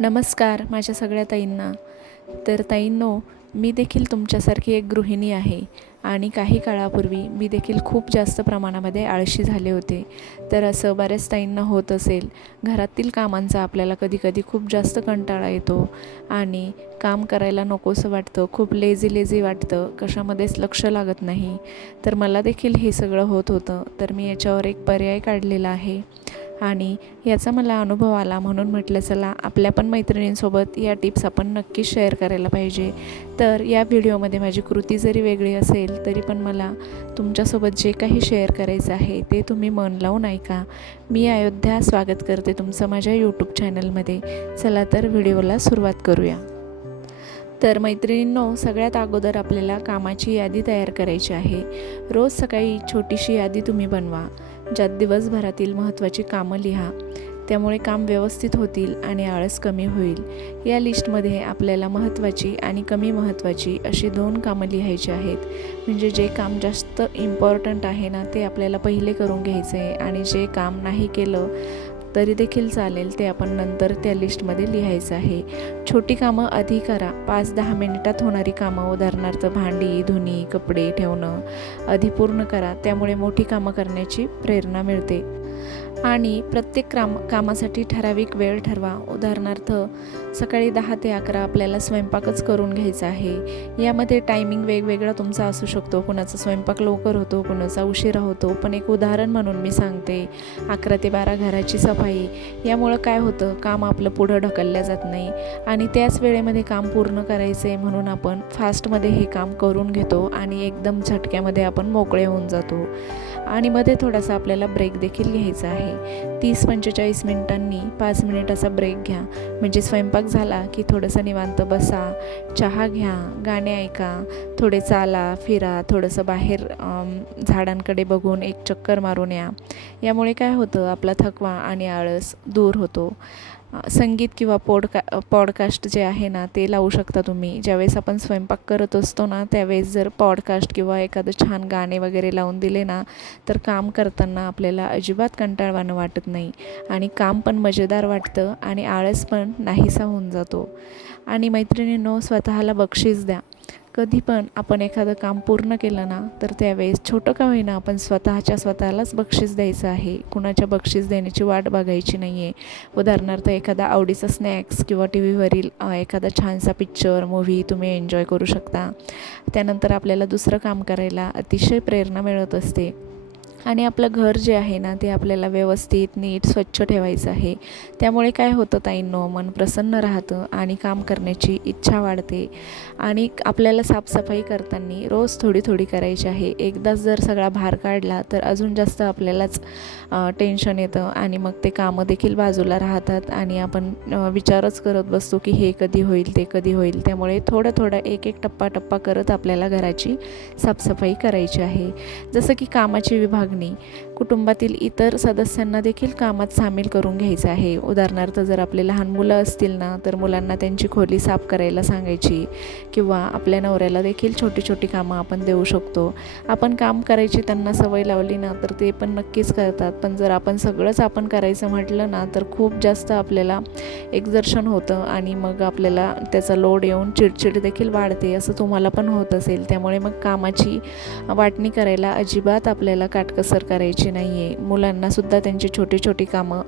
नमस्कार माझ्या सगळ्या ताईंना. तर ताईंनो मी देखील तुमच्यासारखी एक गृहिणी आहे. आणि काही काळापूर्वी मी देखील खूप जास्त प्रमाणामध्ये आळशी झाले होते. तर असं बऱ्याच ताईंना होत असेल. घरातील कामांचा आपल्याला कधी कधी खूप जास्त कंटाळा येतो आणि काम करायला नकोसं वाटतं. खूप लेझी लेझी वाटतं. कशामध्येच लक्ष लागत नाही. तर मला देखील हे सगळं होत होतं. तर मी याच्यावर एक पर्याय काढलेला आहे. आणि याचा मला अनुभव आला म्हणून म्हटलं चला आपल्या पण मैत्रिणींसोबत या टिप्स आपण नक्कीच शेअर करायला पाहिजे. तर या व्हिडिओमध्ये माझी कृती जरी वेगळी असेल तरी पण मला तुमच्यासोबत जे काही शेअर करायचं आहे ते तुम्ही मन लावून ऐका. मी अयोध्या स्वागत करते तुमचं माझ्या यूट्यूब चॅनलमध्ये चला तर व्हिडिओला सुरुवात करूया. तर मैत्रिणींनो सगळ्यात अगोदर आपल्याला कामाची यादी तयार करायची आहे. रोज सकाळी छोटीशी यादी तुम्ही बनवा. ज्यात दिवसभरातील महत्त्वाची कामं लिहा. त्यामुळे काम व्यवस्थित होतील आणि आळस कमी होईल. या लिस्टमध्ये आपल्याला महत्त्वाची आणि कमी महत्त्वाची अशी दोन कामं लिहायची आहेत. म्हणजे जे काम जास्त इम्पॉर्टंट आहे ना ते आपल्याला पहिले करून घ्यायचं आहे आणि जे काम नाही केलं तरी देखील चालेल ते आपण नंतर त्या लिस्टमध्ये लिहायचं आहे. छोटी कामं आधी करा. पाच दहा मिनिटात होणारी कामं उदाहरणार्थ भांडी धुणी कपडे ठेवणं आधी पूर्ण करा. त्यामुळे मोठी कामं करण्याची प्रेरणा मिळते. आणि प्रत्येक काम कामासाठी ठराविक वेळ ठरवा. उदाहरणार्थ सकाळी दहा ते अकरा आपल्याला स्वयंपाकच करून घ्यायचा आहे. यामध्ये टायमिंग वेगवेगळा तुमचा असू शकतो. कुणाचा स्वयंपाक लवकर होतो कुणाचा उशिरा होतो. पण एक उदाहरण म्हणून मी सांगते. अकरा ते बारा घराची सफाई. यामुळं काय होतं? काम आपलं पुढं ढकलल्या जात नाही. आणि त्याच वेळेमध्ये काम पूर्ण करायचं आहे म्हणून आपण फास्टमध्ये हे काम करून घेतो आणि एकदम झटक्यामध्ये आपण मोकळे होऊन जातो. आणि मध्ये थोडासा आपल्याला ब्रेक देखील घ्यायचा आहे. तीस पंचेचाळीस मिनिटांनी पाच मिनिटाचा ब्रेक घ्या. म्हणजे स्वयंपाक झाला की थोडंसं निवांत बसा चहा घ्या गाणे ऐका थोडे चाला फिरा थोडंसं बाहेर झाडांकडे बघून एक चक्कर मारून या. यामुळे काय होतं आपला थकवा आणि आळस दूर होतो. संगीत किंवा पॉडका पॉडकास्ट जे आहे ना ते लावू शकता तुम्ही. ज्यावेळेस आपण स्वयंपाक करत असतो ना त्यावेळेस जर पॉडकास्ट किंवा एखादं छान गाणे वगैरे लावून दिले ना तर काम करताना आपल्याला अजिबात कंटाळवाणं वाटत नाही. आणि काम पण मजेदार वाटतं आणि आळस पण नाहीसा होऊन जातो. आणि मैत्रिणींनो स्वतःला बक्षीस द्या. कधी पण आपण एखादं काम पूर्ण केलं ना तर त्यावेळेस छोटं का होईना आपण स्वतःच्या स्वतःलाच बक्षीस द्यायचं आहे. कुणाच्या बक्षीस देण्याची वाट बघायची नाही आहे उदाहरणार्थ एखादा आवडीचा स्नॅक्स किंवा टी व्हीवरील एखादा छानसा पिक्चर मूव्ही तुम्ही एन्जॉय करू शकता. त्यानंतर आपल्याला दुसरं काम करायला अतिशय प्रेरणा मिळत असते. आणि आपलं घर जे आहे ना ते आपल्याला व्यवस्थित नीट स्वच्छ ठेवायचं आहे. त्यामुळे काय होतं ताईंनो मन प्रसन्न राहतं आणि काम करण्याची इच्छा वाढते. आणि आपल्याला साफसफाई करताना रोज थोडी थोडी करायची आहे. एकदाच जर सगळा भार काढला तर अजून जास्त आपल्यालाच टेन्शन येतं आणि मग ते कामं देखील बाजूला राहतात आणि आपण विचारच करत बसतो की हे कधी होईल ते कधी होईल. त्यामुळे थोडं थोडं एक एक टप्पा टप्पा करत आपल्याला घराची साफसफाई करायची आहे. जसं की कामाची विभाग मागणी. कुटुंबातील इतर सदस्यांना देखील कामात सामील करून घ्यायचं आहे. उदाहरणार्थ जर आपले लहान मुलं असतील ना तर मुलांना त्यांची खोली साफ करायला सांगायची किंवा आपल्या नवऱ्याला देखील छोटी छोटी कामं आपण देऊ शकतो. आपण काम करायची त्यांना सवय लावली ना तर ते पण नक्कीच करतात. पण जर आपण सगळंच आपण करायचं म्हटलं ना तर खूप जास्त आपल्याला एक्झर्शन होतं आणि मग आपल्याला त्याचा लोड येऊन चिडचिड देखील वाढते असं तुम्हाला पण होत असेल. त्यामुळे मग कामाची वाटणी करायला अजिबात आपल्याला काटकसर करायची नाही आहे मुलांनासुद्धा त्यांची छोटी छोटी कामं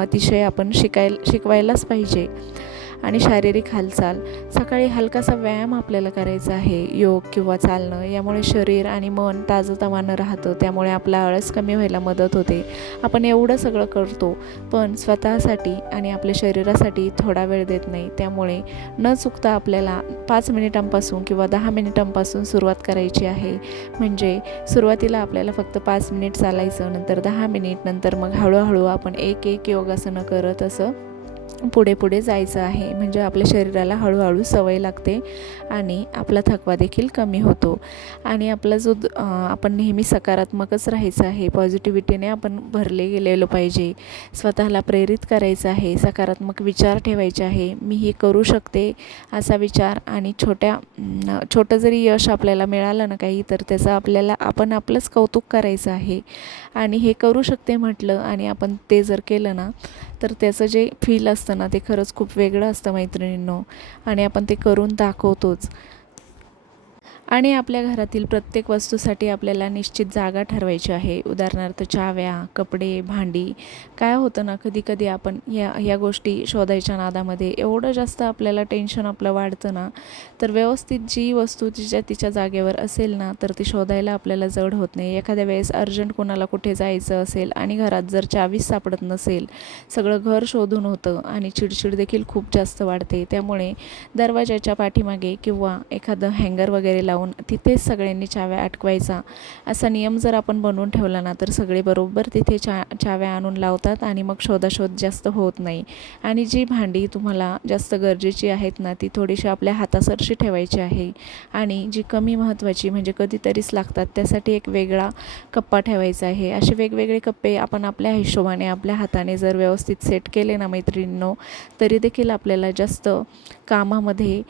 अतिशय आपण शिकायला शिकवायलाच पाहिजे. आणि शारीरिक हालचाल. सकाळी हलकासा व्यायाम आपल्याला करायचा आहे. योग किंवा चालणं यामुळे शरीर आणि मन ताजंतवानं राहतं. त्यामुळे आपला आळस कमी व्हायला मदत होते. आपण एवढं सगळं करतो पण स्वतःसाठी आणि आपल्या शरीरासाठी थोडा वेळ देत नाही. त्यामुळे न चुकता आपल्याला पाच मिनिटांपासून किंवा दहा मिनिटांपासून सुरुवात करायची आहे. म्हणजे सुरुवातीला आपल्याला फक्त पाच मिनिट चालायचं नंतर दहा मिनिट नंतर मग हळूहळू आपण एक एक योगासनं करत असं पुढे पुढे जायचं आहे. म्हणजे आपल्या शरीराला हळूहळू सवय लागते आणि आपला थकवा देखील कमी होतो. आणि आपला जो द- आपण नेहमी सकारात्मकच राहायचं आहे पॉझिटिव्हिटीने आपण भरले गेलेलो पाहिजे स्वतःला प्रेरित करायचं आहे सकारात्मक विचार ठेवायचे आहे मी हे करू शकते असा विचार आणि छोट्या छोटं जरी यश आपल्याला मिळालं ना काही तर त्याचं आपल्याला आपण आपलंच कौतुक करायचं आहे. आणि हे करू शकते म्हटलं आणि आपण ते जर केलं ना तर त्याचं जे फील असतं ना ते खरंच खूप वेगळं असतं मैत्रिणींनो. आणि आपण ते करून दाखवतोच. आणि आपल्या घरातील प्रत्येक वस्तूसाठी आपल्याला निश्चित जागा ठरवायची आहे. उदाहरणार्थ चाव्या कपडे भांडी. काय होतं ना कधी कधी आपण या ह्या गोष्टी शोधायच्या नादामध्ये एवढं जास्त आपल्याला टेन्शन आपलं वाढतं ना तर व्यवस्थित जी वस्तू तिच्या तिच्या जागेवर असेल ना तर ती शोधायला आपल्याला जड होत नाही. एखाद्या वेळेस अर्जंट कोणाला कुठे जायचं असेल आणि घरात जर चावीच सापडत नसेल सगळं घर शोधून होतं आणि चिडचिड देखील खूप जास्त वाढते. त्यामुळे दरवाजाच्या पाठीमागे किंवा एखादं हँगर वगैरे लावून तिथेच सगळ्यांनी चाव्या अटकवायचा. असा नियम जर आपण बनवून ठेवला ना तर सगळे बरोबर तिथे चा चाव्या आणून लावतात आणि मग शोधाशोध जास्त होत नाही. आणि जी भांडी तुम्हाला जास्त गरजेची आहेत ना ती थोडीशी आपल्या हातासरशी ठेवायची आहे. आणि जी कमी महत्त्वाची म्हणजे कधीतरीच लागतात त्यासाठी एक वेगळा कप्पा ठेवायचा आहे. असे वेगवेगळे कप्पे आपण आपल्या हिशोबाने आपल्या हाताने जर व्यवस्थित सेट केले ना मैत्रिणींनो तरी देखील आपल्याला जास्त कामामध्ये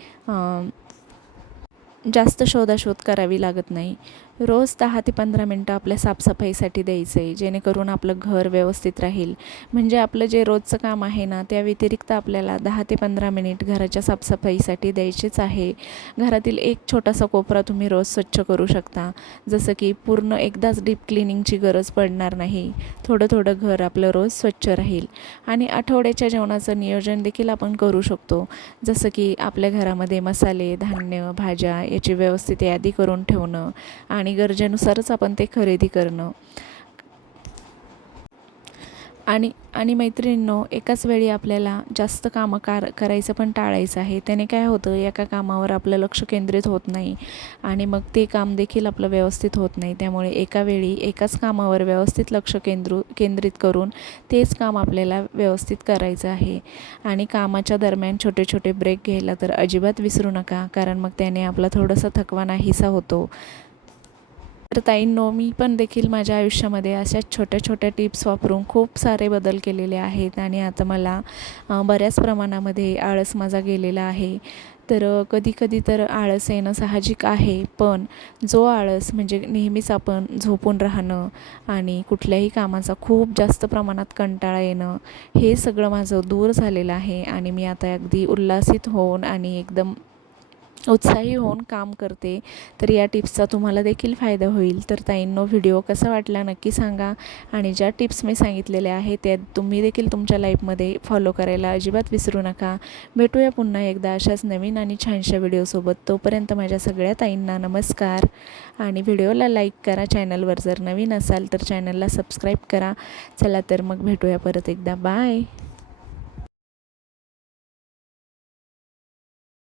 जास्त शोधाशोध करावी लागत नाही. रोज दहा ते पंधरा मिनटं आपल्या साफसफाईसाठी द्यायचं आहे जेणेकरून आपलं घर व्यवस्थित राहील. म्हणजे आपलं जे रोजचं काम आहे ना त्या व्यतिरिक्त आपल्याला दहा ते पंधरा मिनिट घराच्या साफसफाईसाठी द्यायचेच आहे. घरातील एक छोटासा कोपरा तुम्ही रोज स्वच्छ करू शकता. जसं की पूर्ण एकदाच डीप क्लिनिंगची गरज पडणार नाही. थोडं थोडं घर आपलं रोज स्वच्छ राहील. आणि आठवड्याच्या जेवणाचं नियोजन देखील आपण करू शकतो. जसं की आपल्या घरामध्ये मसाले धान्य भाज्या याची व्यवस्थित यादी करून ठेवणं आणि आणि गरजेनुसारच आपण ते खरेदी करणं. आणि आणि मैत्रिणींनो एकाच वेळी आपल्याला जास्त कामं कार करायचं पण टाळायचं आहे. त्याने काय होतं एका कामावर आपलं लक्ष केंद्रित होत नाही आणि मग ते काम देखील आपलं व्यवस्थित होत नाही. त्यामुळे एका वेळी एकाच कामावर व्यवस्थित लक्ष केंद्र केंद्रित करून तेच काम आपल्याला व्यवस्थित करायचं आहे. आणि कामाच्या दरम्यान छोटे छोटे ब्रेक घ्यायला तर अजिबात विसरू नका कारण मग त्याने आपला थोडासा थकवा नाहीसा होतो. तर ताईंनो मी पण देखील माझ्या आयुष्यामध्ये अशा छोट्या छोट्या टिप्स वापरून खूप सारे बदल केलेले आहेत आणि आता मला बऱ्याच प्रमाणामध्ये आळस माझा गेलेला आहे. तर कधी कधी तर आळस येणं साहजिक आहे पण जो आळस म्हणजे नेहमीच आपण झोपून राहणं आणि कुठल्याही कामाचा खूप जास्त प्रमाणात कंटाळा येणं हे सगळं माझं दूर झालेलं आहे आणि मी आता अगदी उल्हासित होऊन आणि एकदम उत्साही होऊन काम करते. तर या टिप्सचा तुम्हाला देखील फायदा होईल. तर ताईंनो व्हिडिओ कसा वाटला नक्की सांगा. आणि ज्या टिप्स मी सांगितलेल्या आहेत त्या तुम्ही देखील तुमच्या लाईफमध्ये फॉलो करायला अजिबात विसरू नका. भेटूया पुन्हा एकदा अशाच नवीन आणि छानशा व्हिडिओसोबत. तोपर्यंत माझ्या सगळ्या ताईंना नमस्कार. आणि व्हिडिओला लाईक करा. चॅनलवर जर नवीन असाल तर चॅनलला सबस्क्राईब करा. चला तर मग भेटूया परत एकदा. बाय!